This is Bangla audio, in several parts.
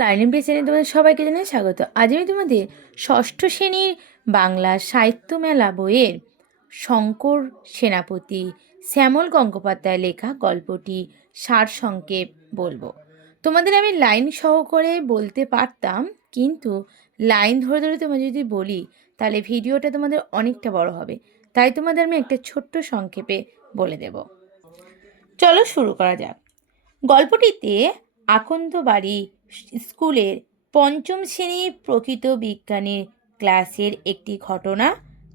লার্নিং পেজ চ্যানেলে তোমাদের সবাইকে জানাই স্বাগত। আজ আমি তোমাদের ষষ্ঠ শ্রেণীর বাংলা সাহিত্য মেলা বইয়ের শঙ্কর সেনাপতি শ্যামল গঙ্গোপাধ্যায় লেখা গল্পটি সারসংক্ষেপ বলবো। তোমাদের আমি লাইন সহকারে বলতে পারতাম, কিন্তু লাইন ধরে ধরে তোমাদের যদি বলি তাহলে ভিডিওটা তোমাদের অনেকটা বড় হবে, তাই তোমাদের আমি একটা ছোট্ট সংক্ষেপে বলে দেব। চলো শুরু করা যাক। গল্পটিতে আকন্দবাড়ি স্কুলের পঞ্চম শ্রেণীর প্রকৃত বিজ্ঞানের ক্লাসের একটি ঘটনা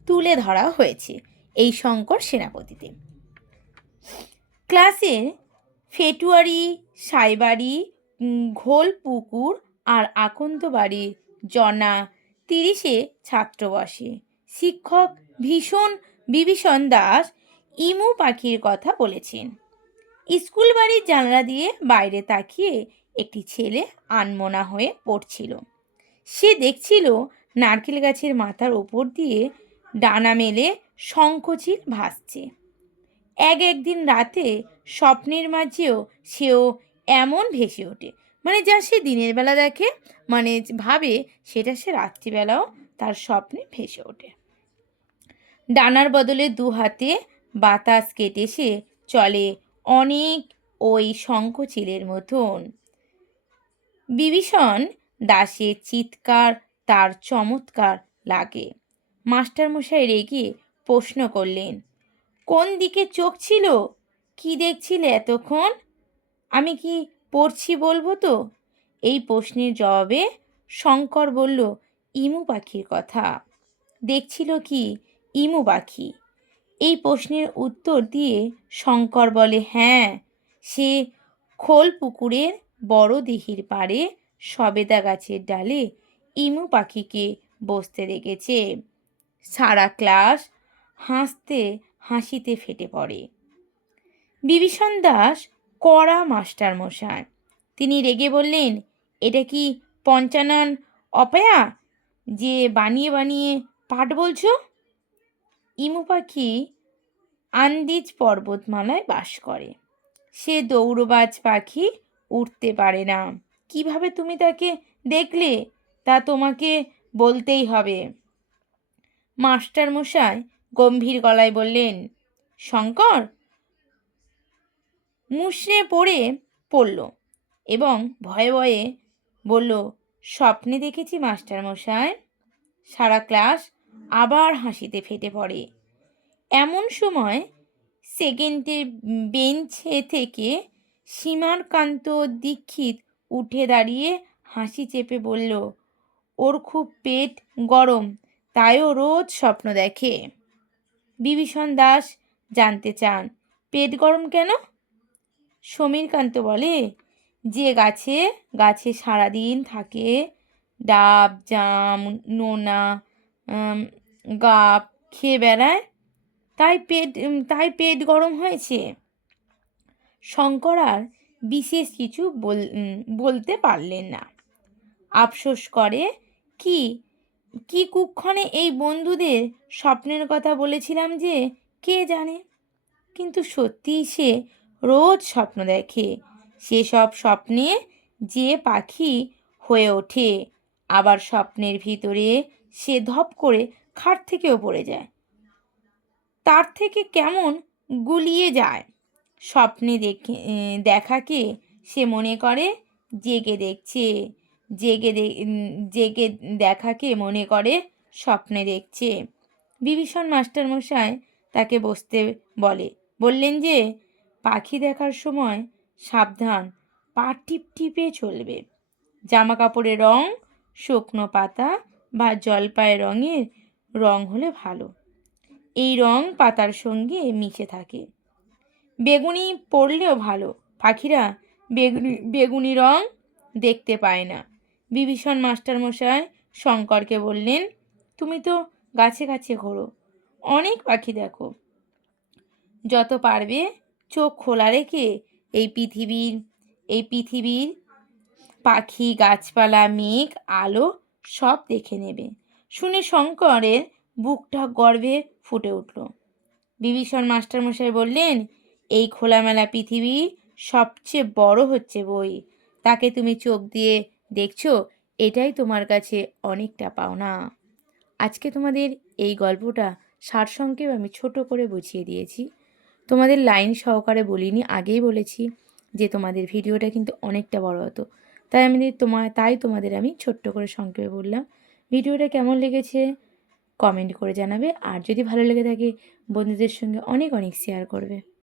তুলে ধরা হয়েছে এই শঙ্কর সেনাপতিতে। ক্লাসের ফেটুয়ারি, সাইবাড়ি, ঘোলপুকুর আর আকন্দবাড়ি জনা 30-এ ছাত্র বসে। শিক্ষক বিভীষণ দাস ইমু পাখির কথা বলেছেন। স্কুল বাড়ির জানলা দিয়ে বাইরে তাকিয়ে একটি ছেলে আনমনা হয়ে পড়ছিল। সে দেখছিল নারকেল গাছের মাথার ওপর দিয়ে ডানা মেলে শঙ্খচিল ভাসছে। একদিন রাতে স্বপ্নের মাঝেও সেও এমন ভেসে ওঠে, মানে যা সে দিনের বেলা দেখে, মানে ভাবে সেটা সে রাত্রিবেলাও তার স্বপ্নে ভেসে ওঠে। ডানার বদলে দু হাতে বাতাস কেটে সে চলে অনেক ওই শঙ্খচিলের মতন। বিভীষণ দাসের চিৎকার তার চমৎকার লাগে। মাস্টারমশাই রেগে প্রশ্ন করলেন, কোন দিকে চোখ ছিল? কি দেখছিলে এতক্ষণ? আমি কি পড়ছি বলবো তো? এই প্রশ্নের জবাবে শঙ্কর বলল, ইমু পাখির কথা। দেখছিল কি ইমু পাখি? এই প্রশ্নের উত্তর দিয়ে শঙ্কর বলে, হ্যাঁ, সে খোল পুকুরের বড় দিঘির পাড়ে সবেদা গাছের ডালে ইমু পাখিকে বসতে দেখেছে। সারা ক্লাস হাসিতে ফেটে পড়ে। বিভীষণ দাস কড়া মাস্টারমশাই। তিনি রেগে বললেন, এটা কি পঞ্চানন অপেয়া যে বানিয়ে বানিয়ে পাঠ বলছো? ইমু পাখি আন্দিজ পর্বতমালায় বাস করে। সে দৌড়বাজ পাখি, উঠতে পারে না। কিভাবে তুমি তাকে দেখলে তা তোমাকে বলতেই হবে। মাস্টারমশাই গম্ভীর গলায় বললেন। শঙ্কর মুষড়ে পড়ল এবং ভয়ে ভয়ে বলল, স্বপ্নে দেখেছি মাস্টারমশাই। সারা ক্লাস আবার হাসিতে ফেটে পড়ে। এমন সময় সেকেন্ডের বেঞ্চে থেকে সীমারকান্ত দীক্ষিত উঠে দাঁড়িয়ে হাসি চেপে বলল, ওর খুব পেট গরম, তাই ও রোজ স্বপ্ন দেখে। বিভীষণ দাস জানতে চান, পেট গরম কেন? সমীরকান্ত বলে, যে গাছে গাছে সারাদিন থাকে, ডাব, জাম, নোনা, গাব খেয়ে বেড়ায়, তাই পেট গরম হয়েছে। শঙ্কর আর বিশেষ কিছু বলতে পারলেন না। আফসোস করে, কি কি কুক্ষণে এই বন্ধুদের স্বপ্নের কথা বলেছিলাম যে কে জানে। কিন্তু সত্যিই সে রোজ স্বপ্ন দেখে। সেসব স্বপ্নে যে পাখি হয়ে ওঠে, আবার স্বপ্নের ভিতরে সে ধপ করে খাট থেকেও পড়ে যায়, তার থেকে কেমন গুলিয়ে যায়। স্বপ্নে দেখাকে সে মনে করে জেগে দেখছে, জেগে দেখাকে মনে করে স্বপ্নে দেখছে। বিভীষণ মাস্টারমশাই তাকে বসতে বললেন যে পাখি দেখার সময় সাবধান, পা টিপে চলবে। জামা কাপড়ের রং শুকনো পাতা বা জলপাই রঙের রং হলে ভালো। এই রং পাতার সঙ্গে মিশে থাকে। বেগুনি পড়লেও ভালো, পাখিরা বেগুনি রং দেখতে পায় না। বিভীষণ মাস্টারমশাই শঙ্করকে বললেন, তুমি তো গাছে গাছে ঘোরো, অনেক পাখি দেখো, যত পারবে চোখ খোলা রেখে এই পৃথিবীর পাখি, গাছপালা, মেঘ, আলো সব দেখে নেবে। শুনে শঙ্করের বুকটা গর্বে ফুটে উঠল। বিভীষণ মাস্টারমশাই বললেন, এই খোলামেলা পৃথিবী সবচেয়ে বড় হচ্ছে বই, তাকে তুমি চোখ দিয়ে দেখছো, এটাই তোমার কাছে অনেকটা পাওনা। আজকে তোমাদের এই গল্পটা সারসংক্ষেপ আমি ছোট করে বুঝিয়ে দিয়েছি। তোমাদের লাইন সহকারে বলিনি, আগেই বলেছি যে তোমাদের ভিডিওটা কিন্তু অনেকটা বড় হতো, তাই তোমাদের আমি ছোট্ট করে সংক্ষেপে বললাম। ভিডিওটা কেমন লেগেছে কমেন্ট করে জানাবে, আর যদি ভালো লেগে থাকে বন্ধুদের সঙ্গে অনেক অনেক শেয়ার করবে।